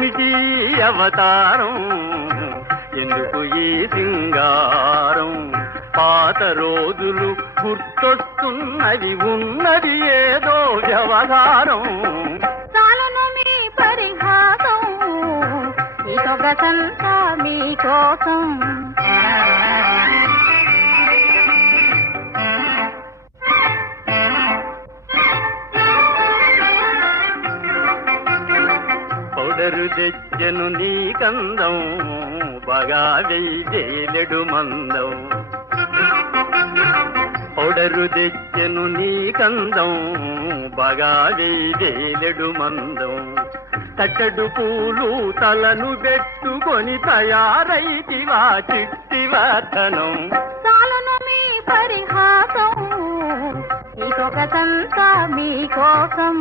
ఏమిటి అవతారం, ఎందుకు ఈ సింగారం? పాత రోజులు గుర్తొస్తున్నది, ఉన్నది ఏదో వ్యవహారం. చాలును మీ పరిహాసం, ఈ సొగసంతా మీకోసం. పౌడరు తెచ్చెను నీ కందం, బాగా వెయ్యేలెడు మందం. పౌడరు తెచ్చెను నీ కందం, బాగా వెయ్యేలెడు మందం. తట్టడు పూలు తలను పెట్టుకొని తయారైతివా చిట్టి వర్ధనం. చాలును మీ పరిహాసం, ఈ సొగసంతా మీకోసం.